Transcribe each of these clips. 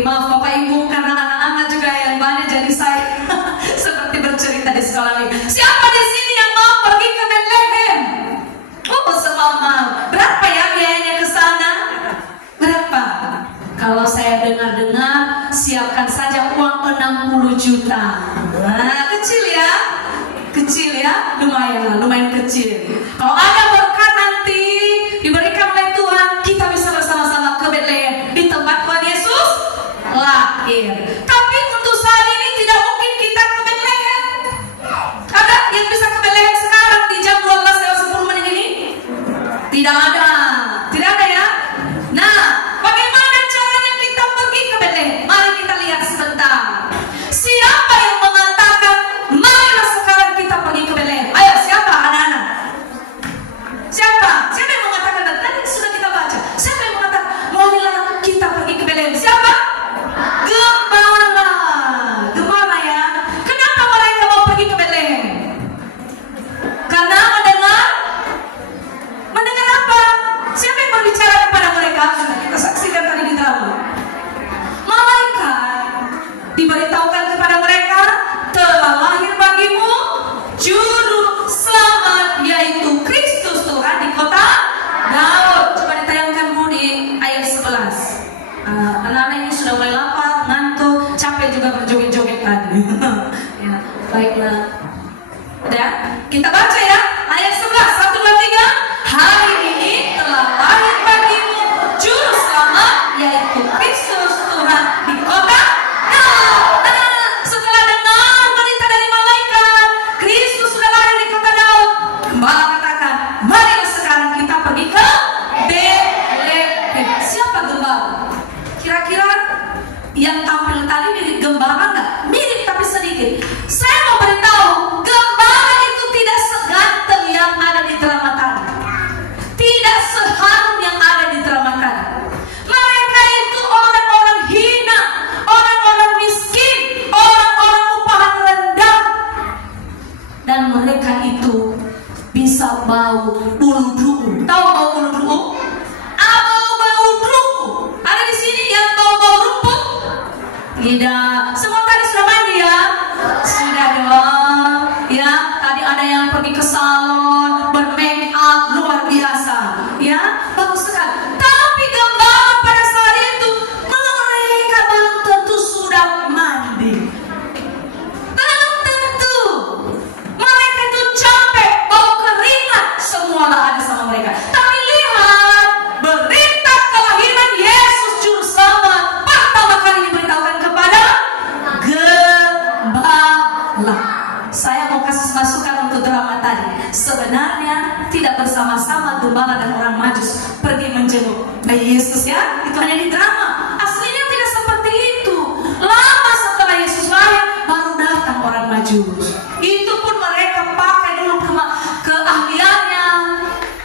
maaf Bapak Ibu, karena anak-anak juga yang banyak jadi saya seperti bercerita di sekolah ini. Siapa di sini yang mau pergi ke Bethlehem? Oh, semua mau. Berapa ya biayanya ke sana? Berapa? Kalau saya dengar-dengar, siapkan saja uang 60 juta. Nah, kecil ya? Kecil ya? Lumayan kecil. Kalau ada berkat nanti diberikan oleh Tuhan, kita bisa bersama-sama ke Bethlehem, di tempat Tuhan Yesus lahir. Tapi untuk saat ini tidak mungkin kita ke Bethlehem. Ada yang bisa ke Bethlehem sekarang di jam 12:10 ini? Tidak ada. Tidak ada ya? Nah, bagaimana caranya kita pergi ke Bethlehem? Mari kita lihat sebentar. Siapa yang mengatakan marilah sekarang kita pergi ke Bethlehem? Ayo, siapa anak-anak? Siapa? Siapa yang mengatakan? Tadi sudah kita baca. Siapa yang mengatakan marilah kita pergi ke Bethlehem? Siapa? Gembala. Gembala ya. Kenapa mereka mau pergi ke Bethlehem? Karena mendengar apa? Siapa yang berbicara kepada mereka? Sudah kita saksikan tadi di drama. Malaikat diberitahukan kepada mereka, telah lahir bagimu juru selamat, yaitu Kristus Tuhan di kota Daud. Coba ditayangkan Bu di ayat 11. Anak-anak ini sudah mulai lapar, ngantuk, capek juga berjoget-joget tadi. Ya, baiklah. Udah, kita baca ya ayat 11. 1, 2, 3. Hari ini telah lahir bagimu juru selamat, yaitu Kristus Tuhan di kota Daud. Setelah dengar berita dari malaikat, Kristus sudah lahir di kota Daud, gembala katakan, marilah sekarang kita pergi ke Bethlehem. Siapa gembala? Kira-kira yang tampil tadi mirip gembala nggak? Mirip tapi sedikit. Saya mau beritahu, gembala itu tidak seganteng yang ada di drama tadi, tidak seharum yang ada di drama tadi. Mereka itu orang-orang hina, orang-orang miskin, orang-orang upahan rendah, dan mereka itu bisa bau bulu duku. Tahu bau bulu duku? Bau duku. Ada di sini yang bau rumput? Tidak. Semua tadi sudah mandi ya? Sudah dong. Ya, tadi ada yang pergi ke salon, bermake up luar biasa. Ya, bagus sekali. Tapi gembala pada saat itu mereka belum tentu sudah mandi. Belum tentu. Mereka itu capek, bau keringat, semualah ada sama mereka. Tapi lihat, berita kelahiran Yesus Juru Selamat pertama kali diberitahukan kepada gembala. Saya mau kasih masukan untuk drama tadi. Sebenarnya tidak bersama-sama gembala dan orang Majus pergi menjenguk bayi Yesus ya. Itu hanya di drama. Aslinya tidak seperti itu. Lama setelah Yesus lahir baru datang orang Majus. Itu pun mereka pakai dulu keahliannya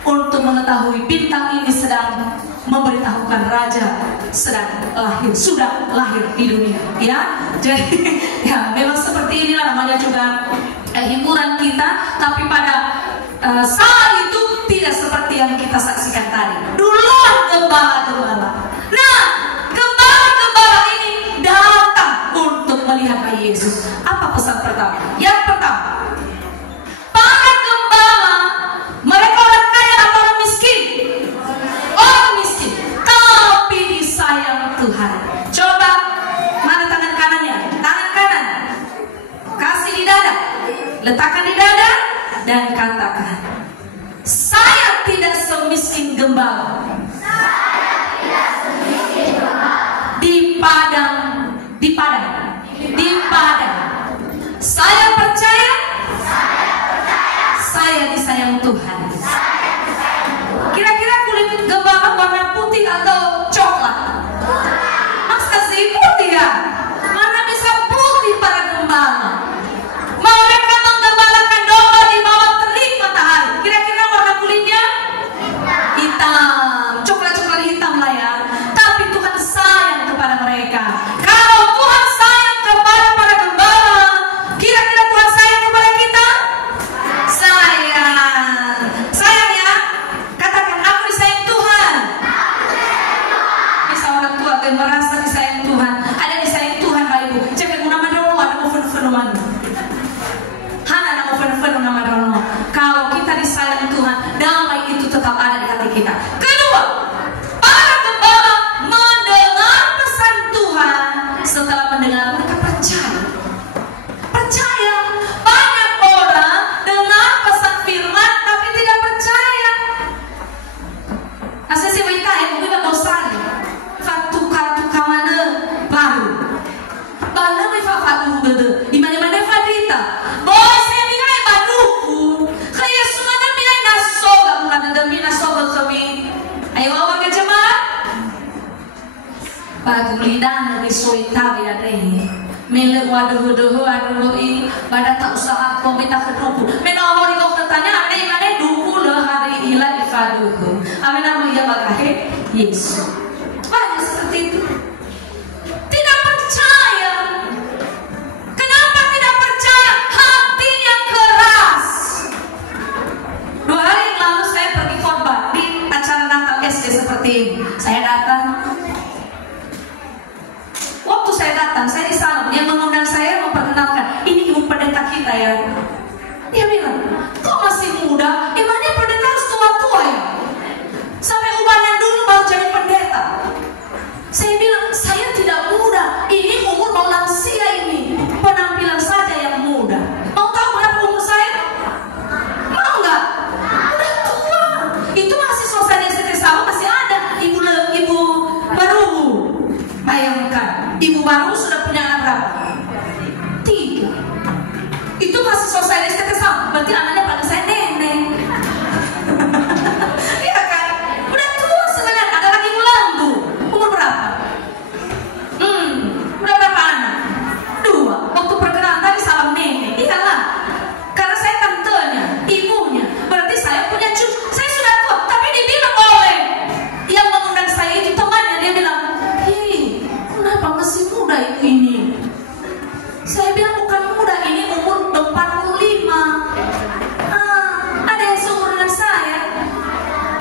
untuk mengetahui bintang ini sedang memberitahukan raja sedang lahir, sudah lahir di dunia ya. Jadi ya memang seperti inilah namanya juga hiburan kita. Tapi pada saat itu tidak seperti yang kita saksikan tadi. Duluan gembala-gembala. Nah, gembala-gembala ini datang untuk melihat bayi Yesus. Apa pesan pertama? Yang pertama, para gembala, mereka orang kaya atau orang miskin? Orang miskin, tapi disayang Tuhan. Coba, mana tangan kanannya? Tangan kanan, kasih di dada, letakkan di dada, dan katakan, saya tidak semiskin gembala. Di padang. Saya percaya, saya disayang Tuhan. Kira-kira kulit gembala warna putih atau coklat? Masa sih putih ya? Mana bisa putih para gembala? Mereka menggembalakan domba di bawah terik matahari. Kira-kira warna kulitnya? Hitam, coklat-coklat hitam lah ya. Tapi Tuhan sayang kepada mereka. Kalau Tuhan sayang kepada para gembala, kira-kira Tuhan sayang kepada kita? Sayang. Pagulidan lebih suita ya deh. Milik waduh i pada tak usaha kau minta keduku. Menawa di kau bertanya ada duku le hari ilah ifaduku. Amin amin ya bagahe Yesus. Banyak seperti itu. Tidak percaya. Kenapa tidak percaya? Hatinya keras. 2 hari yang lalu saya pergi khotbah di acara Natal SD seperti ini. Saya datang. Waktu saya datang, saya di salon. Yang mengundang saya memperkenalkan, ini ibu pendeta kita ya. Dia bilang, kok masih muda? Emangnya pendeta harus tua-tua ya? Sampai ubanan dulu baru jadi pendeta. Saya bilang, saya tidak muda. Ini umur mau lansia ini. Penampilan saja yang muda. Mau tahu berapa umur saya? Mau nggak? Udah tua. Itu mahasiswa saya di sama masih ada. Ibu baru. Bayangkan, ibu baru sudah punya anak berapa? 3. Itu mahasiswa saya di sama. Berarti anaknya panggil saya nenek. Iya kan? Udah tua sebenarnya. Ada lagi lambu. Umur berapa? Udah berapa anak? 2. Waktu perkenalan tadi salam nenek. Iyalah. Karena saya tantenya, ibunya. Berarti saya punya cucu. Saya sudah tua. Tapi dibilang oleh yang mengundang saya itu temannya. Dia bilang, hei, kenapa masih muda ibu ini? Saya bilang bukan muda, ini umur 45. Ada yang seumur dengan saya,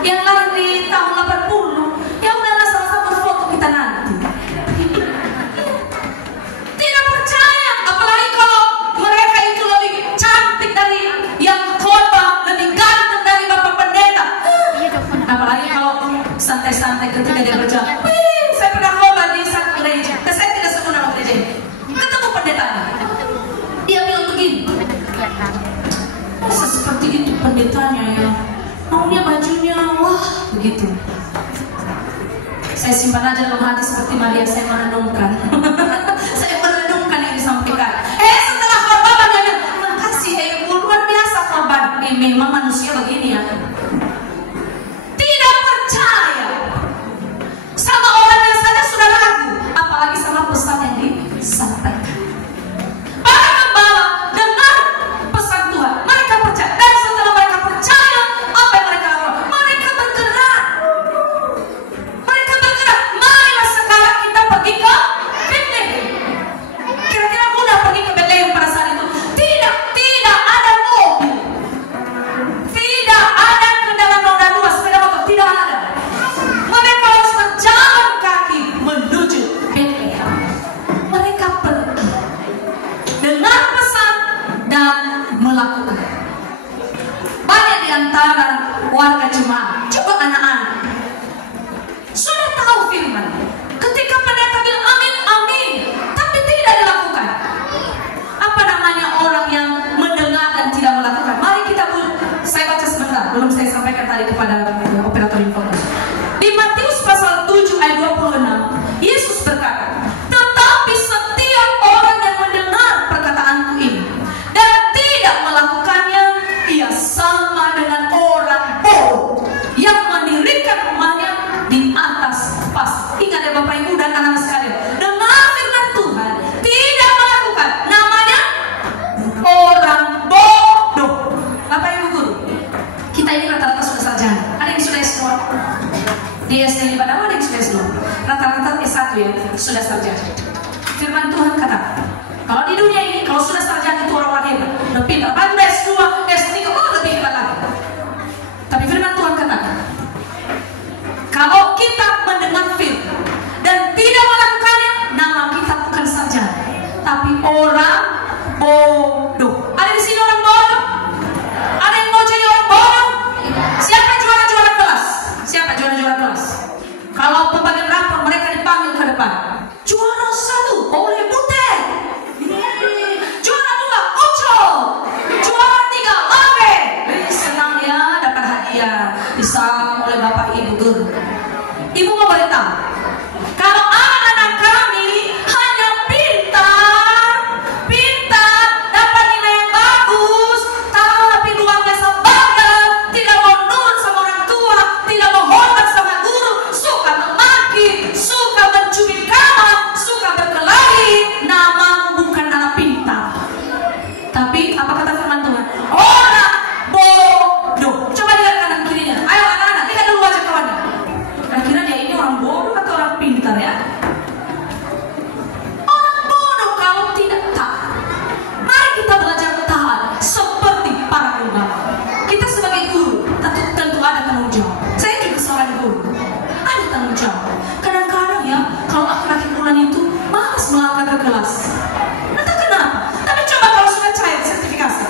yang lahir di tahun 80. Ya udahlah, sama-sama foto kita nanti. Tidak percaya, apalagi kalau mereka itu lebih cantik dari yang khotbah, lebih ganteng dari bapak pendeta. Apalagi kalau santai-santai ketika dia berjalan. Saya pernah khotbah di satu gereja. Saya tidak sebut nama gereja. Ketemu pendeta. Dia bilang begini, masa seperti itu pendetanya ya, maunya bajunya wah begitu. Saya simpan aja dalam hati seperti Maria, saya merenungkan. Saya merenungkan yang disampaikan. Setelah khotbah dia bilang, makasih ibu, luar biasa khotbah. Memang manusia begini ya. Tidak percaya sama orang yang saja sudah ragu, apalagi sama pesan yang disampaikan. Para gembala dengar pesan Tuhan, mereka percaya. Dan setelah mereka percaya, apa yang mereka lakukan? Mereka bergerak. Marilah sekarang kita pergi ke Bethlehem. Kira-kira mudah pergi ke Bethlehem pada saat itu? Tidak ada mobil, tidak ada kendaraan roda 2, sepeda motor, tidak ada. Mereka harus berjalan kaki menuju Bethlehem. Mereka pergi dengan pesan dan melakukan. Banyak di antara warga jemaat, juga anak-anak, sudah tahu firman. Ketika pendeta bilang amin, amin, tapi tidak dilakukan. Apa namanya orang yang mendengar dan tidak melakukan? Mari kita saya baca sebentar, belum saya sampaikan tadi kepada operator informasi. Di Matius pasal 7 ayat 26, Yesus berkata, tetapi setiap orang yang mendengar perkataanku ini dan tidak melakukannya, ia sama dengan orang bodoh yang mendirikan rumahnya di atas pasir. Ingat ya Bapak Ibu dan anak sekalian, dengar firman Tuhan, tidak melakukan, namanya orang bodoh. Bapak Ibu guru, kita ini rata-rata sudah sarjana. Ada yang sudah S2 di SD Padang, ada yang sudah S2. Rata-rata S1 ya, sudah sarjana. Firman Tuhan kata, kalau di dunia ini, kalau sudah sarjana itu orang-orang hebat, udah pintar, baru S2, S3, lebih hebat lagi. Tapi firman Tuhan kata, kalau kita mendengar firman dan tidak melakukannya, nama kita bukan sarjana, tapi orang bodoh. Ada di sini orang bodoh? Ada yang mau jadi orang bodoh? Siapa juara-juara kelas? Siapa juara-juara kelas? Kalau pembagian rapor mereka dipanggil ke depan. Juara 1 oleh Butet. Juara 2 Oco. Juara 3 Lawe. Senang ya dapat hadiah disambut oleh Bapak Ibu guru. Ibu mau beritahu, kalau anak-anak kami hanya pintar, dapat nilai yang bagus, tapi luar biasa bangga, tidak mau nurut sama orang tua, tidak mau hormat sama guru, suka memaki, suka mencubit gembala. Kita sebagai guru tentu ada tanggung jawab. Saya juga seorang guru, ada tanggung jawab. Kadang-kadang ya, kalau akhir-akhir bulan itu malas melangkah ke kelas. Entah kenapa. Tapi coba kalau sudah cair sertifikasi.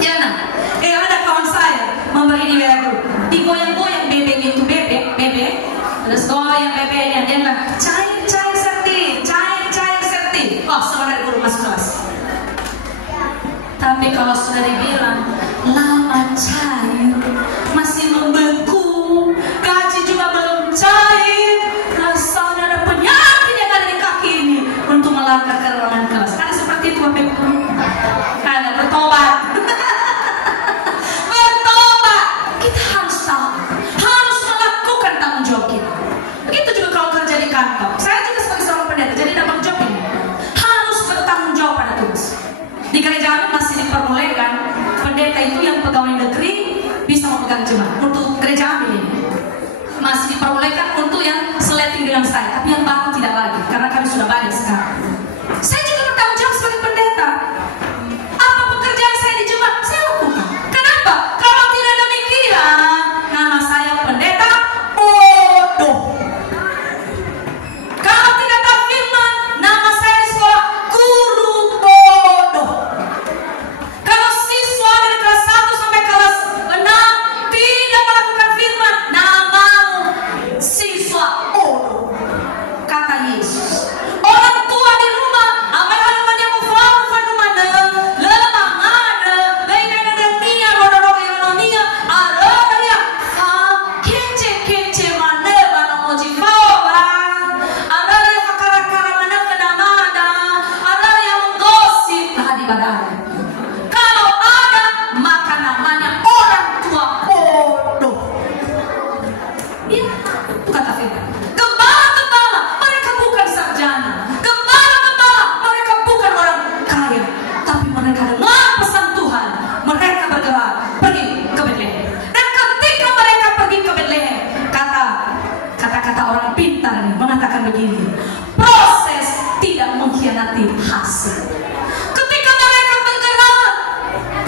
Ya nah, ada kawan saya memberi di WA group, digoyang-goyang bebek itu bebek, terus goyang bebeknya, dia bilang cair serti. Oh, sebenarnya guru masuk kelas. Tapi kalau sudah dibilang lama cair, masih membeku, gaji juga belum cair, rasanya ada penyakit yang ada di kaki ini untuk melangkah ke ruangan kelas. Ada seperti itu Bapak Ibu? Ada bertobat. Bertobat. Kita harus tahu, harus melakukan tanggung jawab kita. Begitu juga kalau kerja di kantor. Saya juga sebagai seorang pendeta, jadi dapat job ini harus bertanggung jawab pada tugas. Di gereja masih diperbolehkan pendeta itu yang pegawai negeri bisa memegang jemaat. Untuk gereja ini masih diperbolehkan untuk yang seleting dengan saya, tapi yang baru tidak lagi karena kami sudah banyak sekarang. Saya juga bertanggung jawab sebagai pendeta. Apa pekerjaan saya di jemaat saya lakukan. Kenapa? Kalau tidak demikian, nama saya pendeta bodoh. Kalau tidak tahu firman, nama saya di sekolah guru bodoh. Kalau siswa dari kelas 1 sampai kelas 6 tidak melakukan firman, namamu siswa bodoh. Kata Yesus. Orang tua di rumah, apa yang namanya mufau mana, lemah ada, lainnya dunia, bodoh yang dunia, ada ya, kece mana mau jifau bang, ada yang kakara mana kena mana, ada yang gosip lah di badan. Kalau ada, maka namanya orang tua bodoh. Iya, itu kata firman. Gembala-gembala, mereka bukan sarjana. Gembala-gembala, mereka bukan orang kaya. Tapi mereka dengar pesan Tuhan. Mereka bergerak, pergi ke Betlehem. Dan ketika mereka pergi ke Betlehem, kata-kata orang pintar ini mengatakan begini, proses tidak mengkhianati hasil. Ketika mereka bergerak,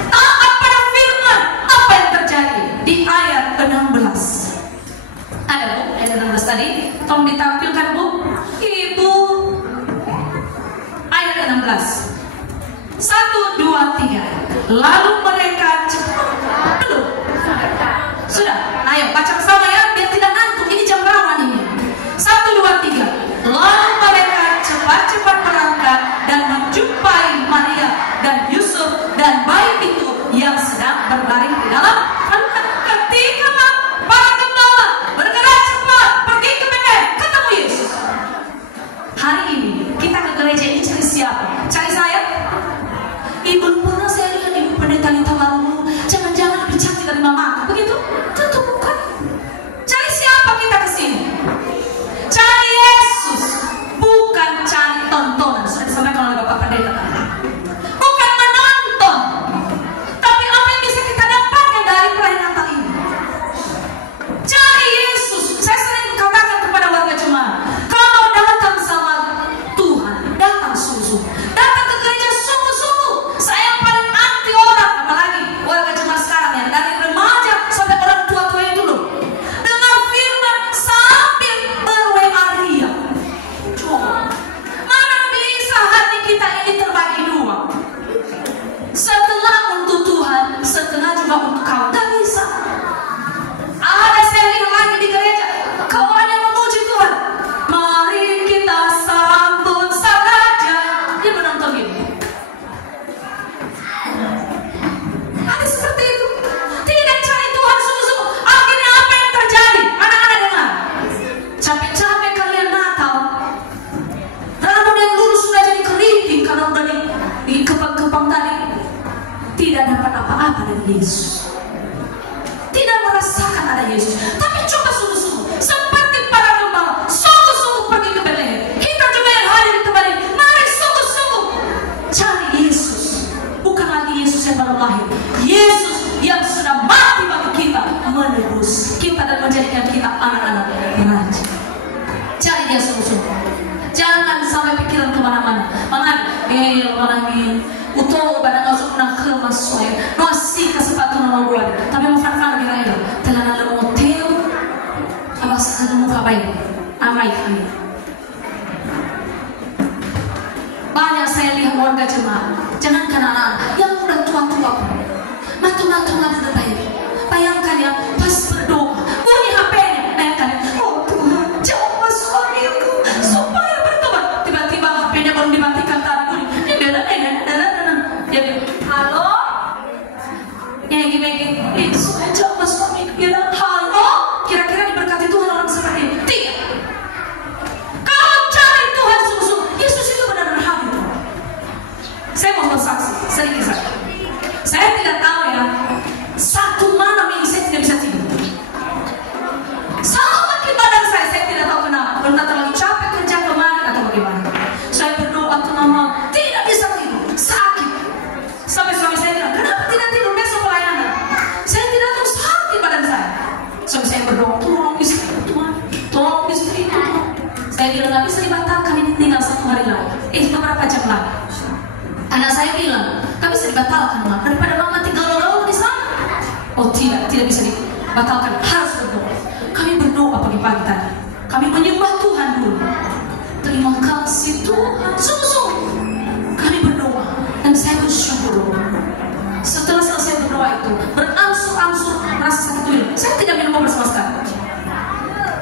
taat pada firman, apa yang terjadi? Di ayat 16. Ada Bu, ayat 16 tadi. Tolong ditampilkan Bu. Ibu. Ayat 16. 1, 2, 3. Lalu mereka belum. Sudah. Ayo baca bersama ya, biar tidak ngantuk. Ini jam rawan ini. 1, 2, 3. Lalu mereka cepat-cepat berangkat dan menjumpai Maria dan Yusuf dan bayi itu yang sedang berbaring di dalam kandungan. Ketika para gembala bergerak cepat pergi ke Betlehem, ketemu Yesus. Hari ini kita ke gereja ini cari siapa? Cari saya? Ibu pernah saya lihat ibu pendeta di tahun lalu, jangan-jangan lebih cantik dari mama. Begitu? Tentu bukan. Cari siapa kita ke sini? Cari Yesus, bukan cari tontonan. Sudah disampaikan oleh Bapak Pendeta tadi. Bukan menonton, tapi apa yang bisa kita dapatkan dari perayaan Natal ini? Cari Yesus. Saya sering katakan kepada warga jemaat, kalau datang sama Tuhan, datang sungguh-sungguh, datang ke gereja sungguh-sungguh. Saya paling anti orang, apalagi warga jemaat sekarang ya, dari remaja sampai orang tua-tua itu loh, dengar firman sambil berwearia. Coba, mana bisa hati kita ini terbagi dua? Setengah untuk Tuhan, setengah juga untuk kau. Tak bisa. Ada saya lihat lagi di gereja, kau orang yang memuji Tuhan. Mari kita sambut sang raja. Dia menonton gini. Ada seperti itu. Tidak cari Tuhan sungguh-sungguh. Akhirnya apa yang terjadi? Anak-anak dengar. Capek-capek kalian Natal. Rambut yang lurus sudah jadi keriting karena udah dikepang-kepang tadi. Tidak dapat apa-apa dari Yesus. Tidak merasakan ada Yesus. Tapi coba sungguh-sungguh, seperti para gembala, sungguh-sungguh pergi ke Betlehem. Kita juga yang hadir di tempat ini, mari sungguh-sungguh cari Yesus. Bukan lagi Yesus yang baru lahir, Yesus yang sudah mati bagi kita, menebus kita dan menjadikan kita anak-anak raja. Cari dia sungguh-sungguh. Jangan sampai pikiran kemana-mana. Mangan, lagi utuh badan langsung nak kemas soalnya. meraih amin. Banyak saya lihat warga jemaat, jangankan anak-anak, yang udah tua-tua pun, matu-matu ada terbaik. Bayangkan ya, pas berdoa, bunyi HP-nya, bayangkan, oh Tuhan, jawab suamiku supaya bertobat. Tiba-tiba HP-nya baru dimatikan tadi bunyi. Dia bilang, dia bilang, halo? Ya gini, supaya jawab suamiku. Dia bilang, halo? Kira-kira diberkati Tuhan orang seperti ini? Tidak. Kalau cari Tuhan sungguh-sungguh, Yesus itu benar-benar hamil. Saya mau bersaksi, sedikit saja. Saya tidak tahu ya, satu malam ini saya tidak bisa tidur. Sakit badan saya tidak tahu kenapa. Entah terlalu capek kerja kemarin atau bagaimana. Saya berdoa tengah malam, tidak bisa tidur, sakit. Sampai suami saya bilang, kenapa tidak tidur besok pelayanan? Saya tidak tahu, sakit badan saya. Suami saya berdoa, tolong istri, Tuhan, tolong istri, Tuhan. Saya bilang, nggak bisa dibatalkan, ini tinggal 1 hari lagi. Beberapa jam lagi. Anak saya bilang, nggak bisa dibatalkan, Ma. Daripada mama tinggal lalu di sana. Oh tidak bisa dibatalkan, harus berdoa. Kami berdoa pagi-pagi tadi. Kami menyembah Tuhan dulu. Terima kasih Tuhan. Sungguh-sungguh kami berdoa dan saya bersyukur. Setelah selesai berdoa itu, berangsur-angsur rasa sakit itu. Saya tidak minum obat sama sekali.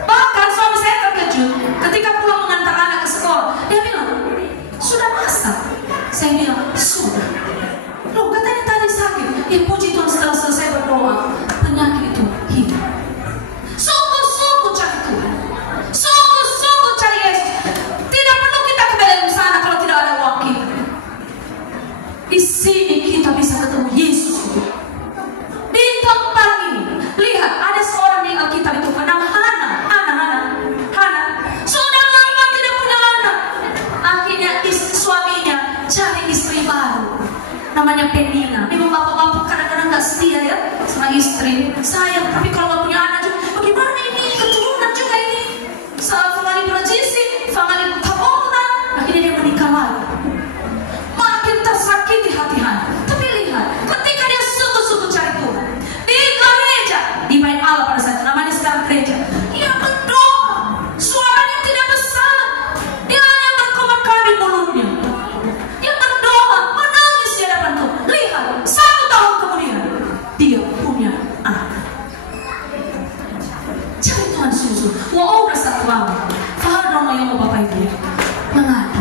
Bahkan suami saya terkejut ketika pulang mengantar anak ke sekolah. Dia bilang, sudah masak? Saya bilang, sudah. Loh, katanya tadi sakit. Ya puji Tuhan, setelah selesai berdoa, penyakit itu hilang. Sungguh-sungguh cari Tuhan, sungguh-sungguh cari Yesus. Tidak perlu kita ke dalam sana kalau tidak ada uang kita. Di sini kita bisa ketemu Yesus. Di tempat ini, lihat ada seorang di Alkitab itu bernama Hana. Sudah lama tidak punya anak. Akhirnya suaminya cari istri baru, namanya Penina. Memang bapak-bapak kadang-kadang nggak setia ya sama istri. Sayang, tapi kalau nggak punya anak juga, bagaimana ini keturunan juga ini? Family berjisi, family keturunan. Akhirnya dia menikah lagi. Makin tersakiti hati Hana. Tapi lihat, ketika dia sungguh-sungguh cari Tuhan di gereja, di Bait Allah pada saat namanya sekarang gereja, dia berdoa. Suaranya tidak besar, dia hanya berkomat-kamit mulutnya. Dia berdoa, menangis di hadapan Tuhan. Lihat, 1 tahun kemudian dia punya anak. Cari Tuhan sungguh-sungguh. Wah, udah 1 lama. Faham dong yang bapak ibu mengadu.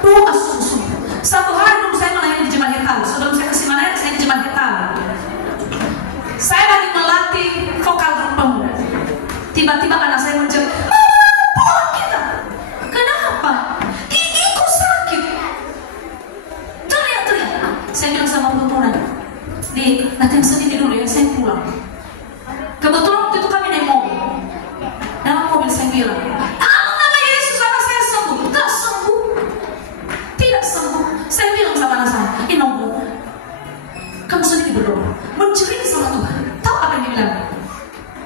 Doa sungguh-sungguh. 1 hari dulu saya melayani di Jemaat Hetalu. Sebelum saya ke Simanaya, saya di Jemaat Hetalu. Saya lagi melatih vokal grup pemuda. Tiba-tiba anak saya menjerit, "Mama, pulang kita." Kenapa? Gigiku sakit. Teriak-teriak. Saya bilang sama pemuda, "Di, latihan sendiri dulu ya, saya pulang." Kebetulan waktu itu kami naik mobil. Dalam mobil saya bilang, nama Yesus anak saya sembuh. Tak sembuh. Tidak sembuh. Saya bilang sama anak saya, "Inongku, kamu sendiri berdoa, menjerit sama Tuhan." Tahu apa yang dia bilang?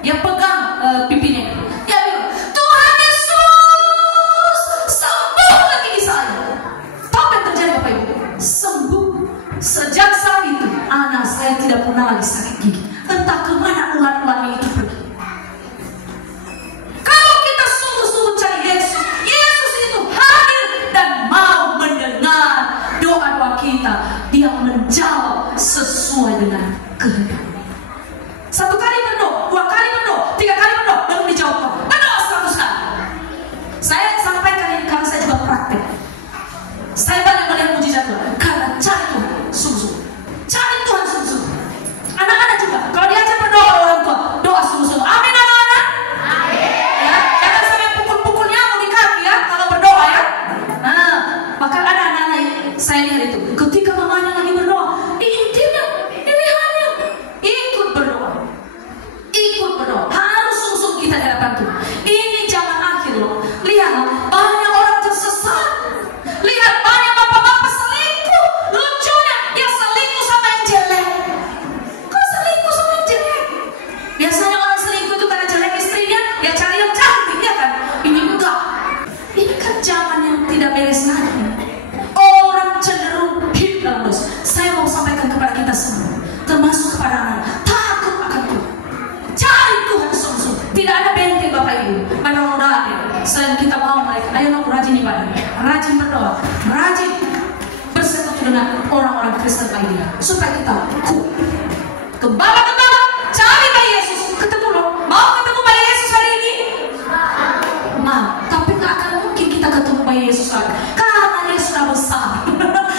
Dia pegang pipinya. Dia bilang, "Tuhan Yesus, sembuhkan gigi saya." Tahu apa yang terjadi Bapak Ibu? Sembuh. Sejak saat itu, anak saya tidak pernah lagi sakit gigi. Entah kemana ular-ularnya itu pergi. Kalau kita sungguh-sungguh cari Yesus, Yesus itu hadir dan mau mendengar doa-doa kita. Dia menjawab sesuai dengan kehendak. 1 kali berdoa, 2 kali berdoa, 3 kali berdoa, baru dijawab. Berdoa 100 kali. Saya sampaikan ini karena saya juga praktek. Saya banyak melihat mujizat Tuhan karena cari Tuhan sungguh-sungguh. Cari Tuhan sungguh-sungguh. Anak-anak juga, kalau diajak berdoa orang tua, doa sungguh-sungguh. Amin anak-anak. Ya, jangan sampai pukul-pukul nyamuk di kaki ya kalau berdoa ya. Nah, maka ada anak-anak saya lihat itu, ketika mamanya lagi berdoa, diintimnya, dilihatnya, rajin berdoa, rajin bersekutu dengan orang-orang Kristen lainnya supaya kita kuat. Gembala-gembala cari bayi Yesus, ketemu loh. Mau ketemu bayi Yesus hari ini? Mau, tapi gak akan mungkin kita ketemu bayi Yesus lagi karena dia sudah besar.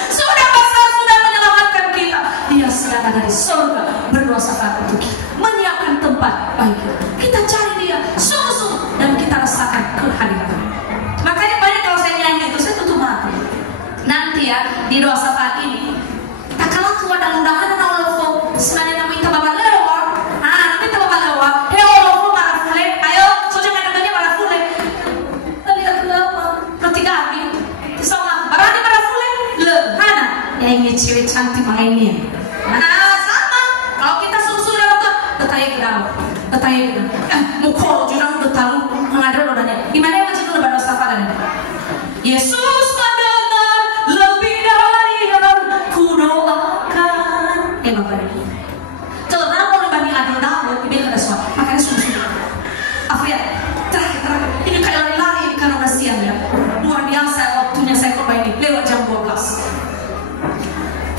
Sudah besar, sudah menyelamatkan kita. Dia sedang ada di surga berdoa syafaat untuk kita, menyiapkan tempat bagi kita. Kita cari dia sungguh-sungguh dan kita rasakan kehadiran. Makanya banyak kalau saya nyanyi itu saya tutup mata. Nanti ya di doa syafaat ini, tak kalah mudah-mudahan Allah sebenarnya kami kita bapak lewat, nanti kita bapak lewat. Hei Allah marah fule, ayo soalnya nggak dengannya marah fule. Lihat kenapa? Roti kami, sama barangnya marah fule, hana yang ini cewek cantik mainnya. Nah sama, kalau kita susu dalam tuh, bertanya kita, mukul jurang bertalu mengadar rodanya. Gimana yang macam itu berdoa syafaat? Yesus mendengar lebih dari yang kudoakan. Bapak ini terang oleh bani adil dawo ibu ada suara makanya sungguh Afia terakhir ini kayak lari-lari karena udah siang ya, luar biasa waktunya saya korban ini lewat jam 12.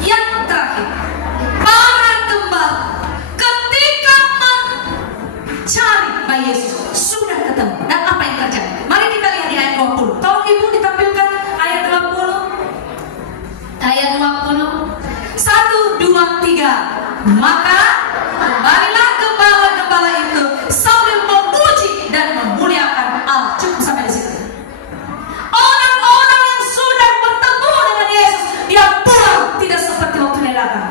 Yang terakhir, para gembala ketika mencari bayi Yesus sudah ketemu dan apa yang terjadi? Mari kita lihat di ayat 20. Tolong ibu ditampilkan ayat 20. Ayat 20. 1, 2, 3. Maka kembalilah gembala-gembala itu sambil memuji dan memuliakan Allah. Cukup sampai di situ. Orang-orang yang sudah bertemu dengan Yesus, dia pulang tidak seperti waktu dia datang.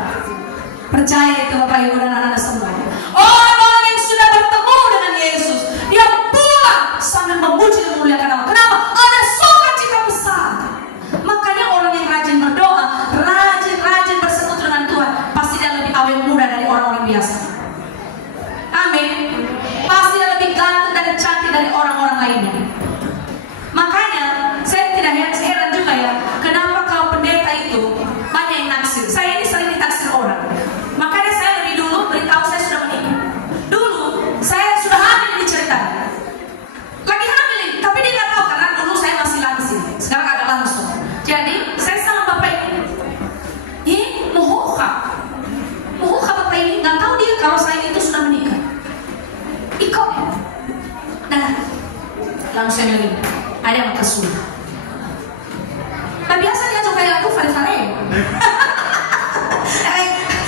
Percaya itu Bapak Ibu dan anak-anak semua. Orang-orang yang sudah bertemu dengan Yesus, dia pulang sambil memuji dan memuliakan Allah. Kenapa? Ada sukacita besar. Makanya orang yang rajin berdoa, rajin bersekutu dengan Tuhan, pasti dia lebih awet muda dari orang-orang biasa. Amin. Pasti dia lebih ganteng dan cantik dari orang-orang lainnya. Makanya saya tidak heran juga ya, kenapa kalau pendeta itu banyak yang naksir. Saya ini sering ditaksir orang. Makanya saya lebih dulu beritahu saya sudah menikah. Dulu saya sudah hamil ini cerita. Lagi hamil ini, tapi dia nggak tahu karena dulu saya masih langsing. Sekarang agak langsung. Jadi saya sama bapak ini, muhuka bapak ini nggak tahu dia kalau saya itu sudah menikah. Ikut, nah langsung lagi ada yang kesul. Nah biasa dia juga kayak aku fare-fare.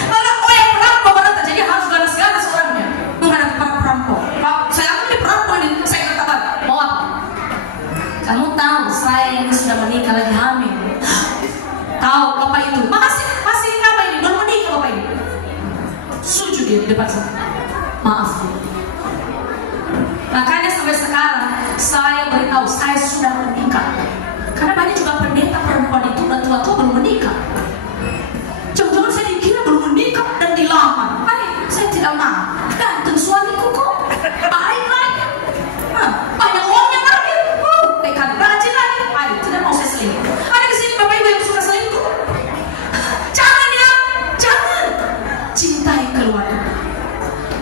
Malah yang perampok pada terjadi harus ganas-ganas orangnya menghadapi para perampok. Saya akan di perampok ini, saya katakan mau apa? Kamu tahu saya ini sudah menikah lagi hamil. Tahu bapak itu masih apa ini belum menikah bapak ini. Sujud dia di depan saya. Maaf. Makanya sampai sekarang saya beritahu saya sudah menikah. Karena banyak juga pendeta perempuan itu dan tua-tua belum menikah. Jangan-jangan saya dikira belum menikah dan dilamar. Saya tidak mau. Ganteng suamiku kok. Baik lagi. Banyak uangnya lagi. Ikan rajin lagi. Ayo, tidak mau saya selingkuh. Ada di sini bapak ibu yang suka selingkuh. Jangan ya, jangan. Cintai keluarga.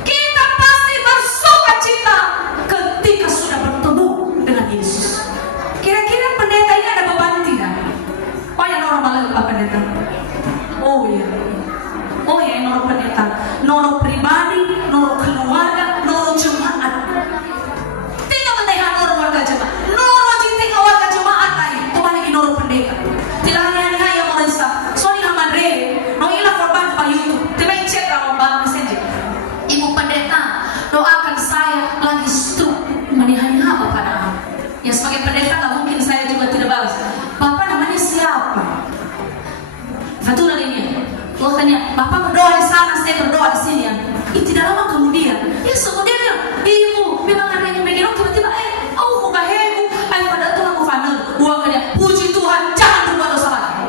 Kita pasti bersuka cita ketika sudah bertemu dengan Yesus. Kira-kira pendeta ini ada beban tidak? Oh ya normal Pak pendeta. Oh ya normal pendeta. Normal pribadi, normal keluarga, normal jemaat. Tidak mendekat normal warga jemaat. Normal cinta warga jemaat lain. Kembali di normal pendeta. Tidak hanya yang merasa. Soalnya Madre, noilah korban Pak YouTube. Tiba cek dalam bang messenger. Ibu pendeta, doakan saya lagi stroke. Menihani apa pada Allah? Ya sebagai pendeta nggak mungkin saya juga tidak balas. Bapak namanya siapa? Fatura ini. Makanya Bapak berdoa di sana, saya berdoa di sini ya. Tidak lama kemudian, ya kemudian bilang, ibu memang ada yang begini. Tiba-tiba, aku gak hebu. Pada tuh aku final. Buangnya, puji Tuhan, jangan berbuat dosa lagi.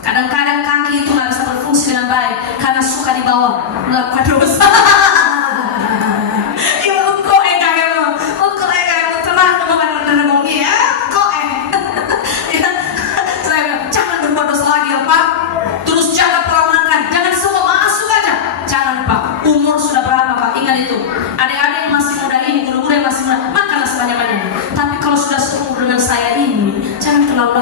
Kadang-kadang kaki itu nggak bisa berfungsi dengan baik karena suka dibawa melakukan dosa. Umur sudah berapa Pak? Ingat itu. Adik-adik yang masih muda ini, guru-guru yang masih muda, makanlah sebanyak-banyaknya. Tapi kalau sudah seumur dengan saya ini, jangan terlalu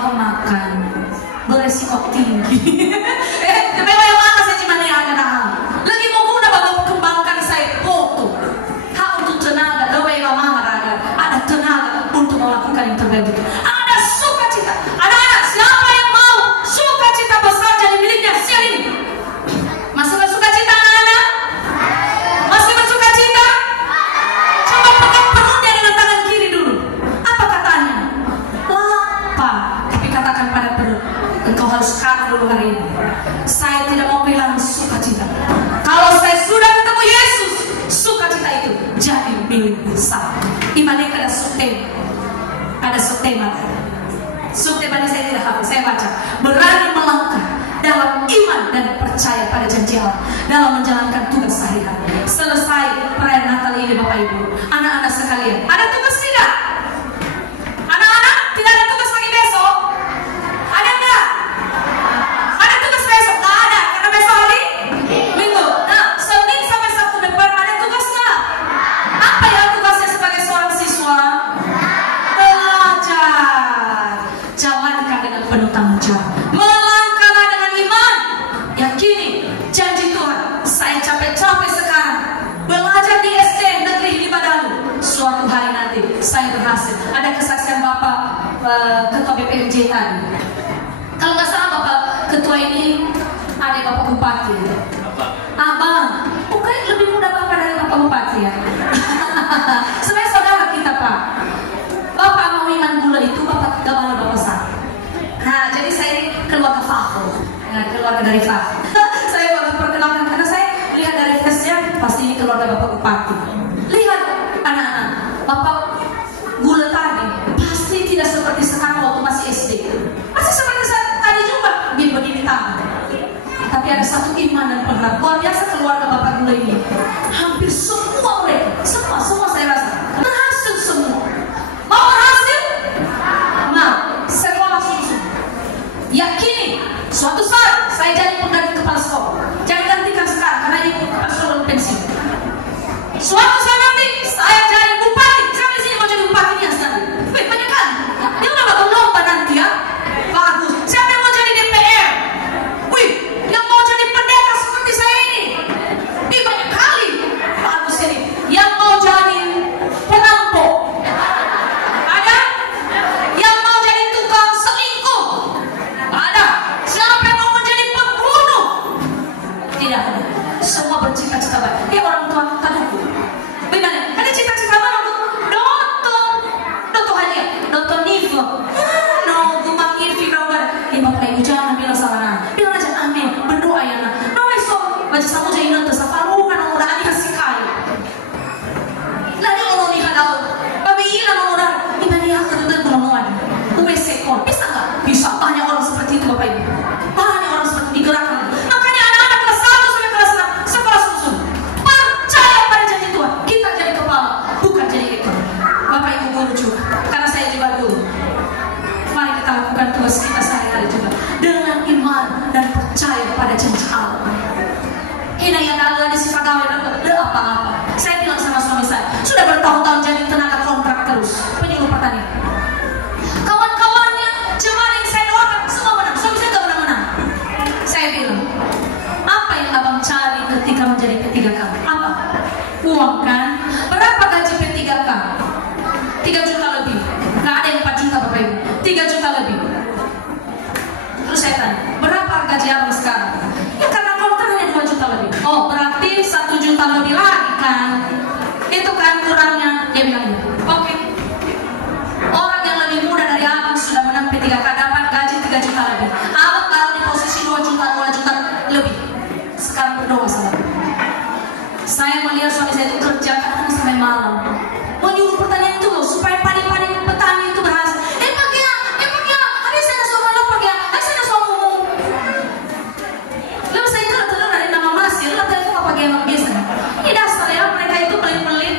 Imane kada sukte. Ada sukte mata. Sukte bani saya tidak hafal, saya baca. Berani melangkah dalam iman dan percaya pada janji Allah dalam menjalankan tugas sehari-hari. Selesai perayaan Natal ini Bapak Ibu, anak-anak sekalian, ada tugas tidak? Anak-anak tidak ada tugas lagi besok? Ada enggak? Ada tugas besok? Nggak ada, karena besok hari Minggu. Nah, Senin sampai Sabtu depan ada tugas nggak? Apa ya tugasnya sebagai seorang siswa? Belajar. Jalankan dengan penuh tanggung jawab. Melangkahlah dengan iman. Yakini janji Tuhan. Saya capek-capek sekarang belajar di SD Negeri Libadalu. Suatu hari nanti saya berhasil. Ada kesaksian Bapak Ketua BPMJ tadi. Kalau nggak salah Bapak Ketua ini ada Bapak Bupati. Abang, bukan lebih muda Bapak dari Bapak Bupati ya? Sebenarnya saudara kita Pak. Bapak mau iman gula itu Bapak Gabala Bapak Sa. Nah, jadi saya ini keluarga Fahro, keluarga dari Fahro. Saya baru perkenalkan karena saya lihat dari face-nya pasti ini keluarga Bapak Bupati. Lihat anak-anak, Bapak gula tadi pasti tidak seperti sekarang waktu masih SD. Masih seperti saat tadi juga begini tangan. Tapi ada satu iman dan pengharapan luar biasa keluarga Bapak gula ini. Hampir semua mereka, semua saya rasa berhasil semua. Mau berhasil? Mau. Sekolah sungguh. Yakini suatu saat saya jadi pengganti kepala sekolah. Jangan gantikan sekarang karena ini kepala sekolah pensiun. Suatu saat nanti saya jadi bupati. Siapa di sini mau jadi bupati nih nanti? Wih, banyak kan? Dia udah bakal lomba nanti ya. Bagus. Siapa yang mau jadi DPR? Wih, yang mau jadi pendeta seperti saya ini? Wih, banyak kali. Bagus ini. Yang mau jadi perampok? Ada? Yang mau jadi tukang selingkuh? Ada. Siapa yang mau menjadi pembunuh? Tidak ada. Semua bercita-cita baik. Dia orang tua taduku. Bagaimana? Ada cita-cita mana untuk Dokter Hadia, Dokter Nivo. No, gumang Ivi kawan. Bapak Ibu jangan bilang salah nak. Bilang aja amin. Berdoa ya nak. No esok baca samu jadi nanti safaru kan orang ani kasih kali. Lagi orang ni kadang. Babi ilan orang. Ibadi aku tuh bermuan. Sekon bisa nggak? Bisa. Banyak orang seperti itu Bapak Ibu. Banyak orang seperti digerakkan. Makanya anak-anak kelas 1 sampai kelas 6 sekolah sungguh. Percaya pada janji Tuhan. Kita jadi kepala, bukan jadi ekor. Bapak Ibu guru juga. Karena saya juga guru. Mari kita lakukan tugas kita sehari-hari juga dengan iman dan percaya pada janji Allah. Ini yang ada di sifat gawe dan apa-apa. Saya bilang sama suami saya, sudah bertahun-tahun jadi tenaga kontrak terus penyuluh pertanian. Kawan-kawannya cuma yang saya doakan semua menang. Suami saya gak menang-menang. Saya bilang, apa yang abang cari ketika menjadi P3K? Apa? Uang kan? Berapa gaji P3K? 3 juta lebih. Gak ada yang 4 juta Bapak Ibu. 3 juta lebih. Terus saya tanya, berapa gaji abang sekarang? Ya karena kontrak hanya 2 juta lebih. Oh berarti 1 juta lebih lagi kan? Itu kan kurangnya. Dia bilang gitu. Oke. Orang yang lebih muda dari abang sudah menang P3K dapat gaji 3 juta lebih. Abang kalau di posisi 2 juta lebih. Sekarang berdoa sama aku. Saya melihat suami saya itu kerja kadang sampai malam. Menyuruh pertanian itu loh supaya padi-padi petani itu berhasil. Pagi ya, hari saya nak suruh malam pagi ya, hari saya nak suruh ngomong. Lalu saya telur dari nama masih, lalu telepon apa yang biasa. Ini dasar ya mereka itu pelit-pelit.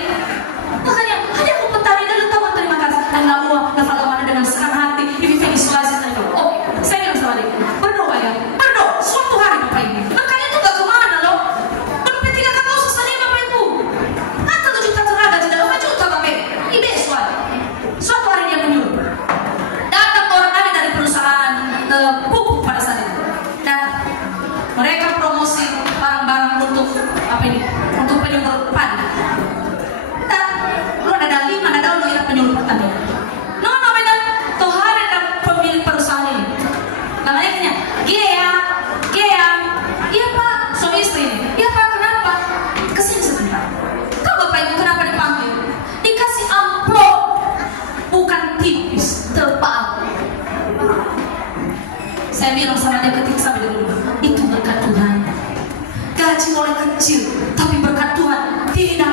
Makanya hari aku petani dan lu tahu terima kasih. Dan nggak mau dapat mana dengan senang hati. Ini visualisasi telepon. Oke, saya bilang sama dia, berdoa ya, berdoa. Suatu hari Bapak Ibu. Makanya itu gak kemana loh. P3K kau susah nih Bapak Ibu. Atau 7 juta tenaga tidak 5 juta Bapak Ibu. Ini suatu. Suatu hari dia menyuruh. Datang orang ada dari perusahaan pupuk pada saat itu. Dan mereka promosi barang-barang untuk apa ini? Untuk penyumbur padi. Dan lu ada 5 ada lu yang penyumbur pertanian. No, benar. Tuhan ada pemilik perusahaan ini. Namanya Gea. Iya Pak, suami istri. Iya Pak, kenapa? Kesini sebentar. Tahu Bapak Ibu kenapa dipanggil? Dikasih amplop, bukan tipis, tebal. Saya bilang sama dia ketika sampai dulu, itu berkat Tuhan. Gaji mulai kecil, tapi berkat Tuhan tidak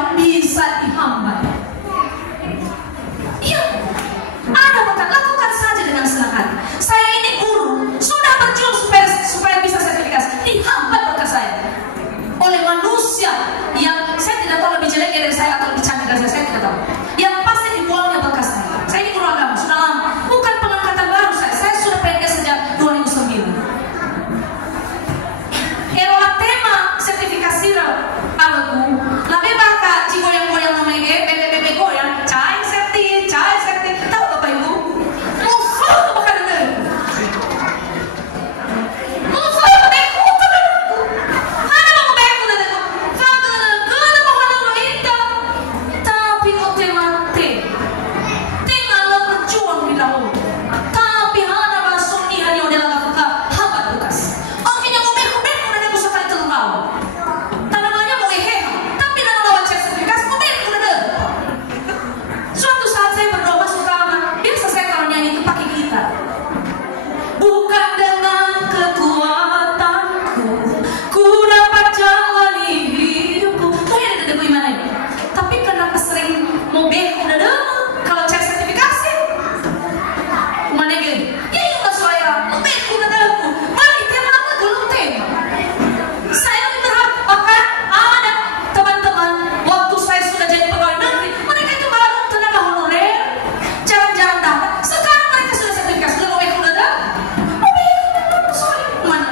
manusia yang saya tidak tahu lebih jelek dari saya atau lebih cantik dari saya tidak tahu. Yang pasti dibuangnya bekasnya. Saya ini guru agama sudah lama, bukan pengangkatan baru saya sudah PNS sejak 2009. Era tema sertifikasi algo, lalu baka goyang-goyang namanya BBB goyang, cai serti, tahu apa ibu? Musuh itu bukan ada. Musuh itu beku tu ada. Mana mau beku ada tu? Fagel mau ada itu. Tapi ote mate, tinggal berjuang di dalam. Tapi hana masuk ni hari udah laga buka habat bekas. Oke mau beku ada aku sekali terlalu. Tanamannya mau hehe, tapi dalam lawan sertifikasi mau beku ada. Suatu saat saya berdoa masuk kamar, biasa saya kalau nyanyi itu pakai gitar. Bukan dengan kekuatanku, ku dapat jalani hidupku. Tuh ya ada gimana ini? Tapi kenapa sering mau beku ada kalau cek sertifikasi? Mana gini? Ya nggak saya mau beku ada aku. Mari tiap malam dulu tema. Saya berharap bahkan ada teman-teman waktu saya sudah jadi pegawai negeri, mereka itu baru tenaga honorer, jarang-jarang dapat. Sekarang mereka sudah sertifikasi, sudah mau beku ada. Sorry, mana?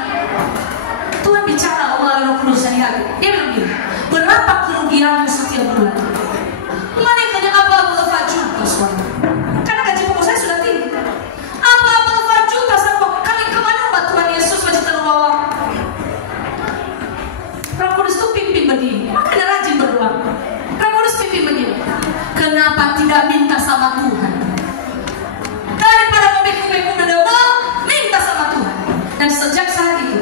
Tuhan bicara melalui Roh Kudus dari hati. Dia bilang gini, berapa kerugianmu setiap bulan? Mereka apa berapa juta suami? Karena gaji pokok saya sudah tinggi. Apa berapa juta sampai kali kemana mbak Tuhan Yesus wajib terbawa? Roh Kudus itu pimpin begini, makanya rajin berdoa. Roh Kudus pimpin begini. Kenapa tidak minta sama Tuhan? Daripada mau beku-beku udah minta sama Tuhan. Dan sejak saat itu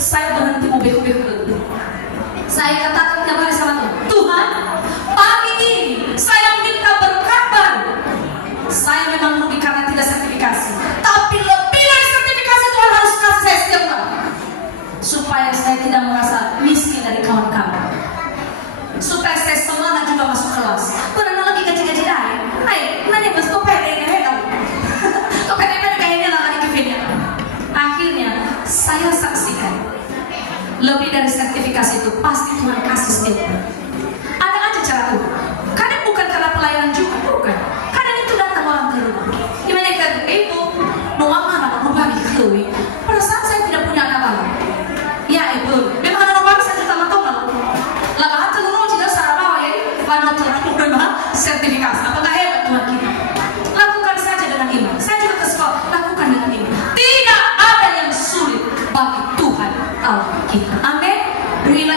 saya berhenti mau beku-beku. Saya katakan tiap hari sama Tuhan, Tuhan, pagi ini saya minta berkat baru. Saya memang rugi karena tidak sertifikasi, tapi lebih dari sertifikasi Tuhan harus kasih saya setiap malam, supaya saya tidak merasa miskin dari kawan-kawan, supaya saya semangat juga masuk kelas. Karena lagi gaji-gaji naik, nanti mas topeng ini dong, topeng ini kayaknya lagi kevennya. Akhirnya saya saksikan lebih dari sertifikasi itu pasti Tuhan kasih setiap bulan. Ada aja cara Tuhan. Kadang bukan karena pelayanan juga, bukan. Kadang itu datang orang ke rumah. Gimana kan ibu mau mana mau bagi keluar. Perasaan saya tidak punya anak-anak. Ya ibu, memang ada orang saya juga tahu malu. Laga hati lu tidak sarana ya, pada terima sertifikasi. Apakah hebat Tuhan kita? Lakukan saja dengan iman. Saya juga ke sekolah, lakukan dengan iman. Tidak ada yang sulit bagi Tuhan Allah kita. Amin. Berilah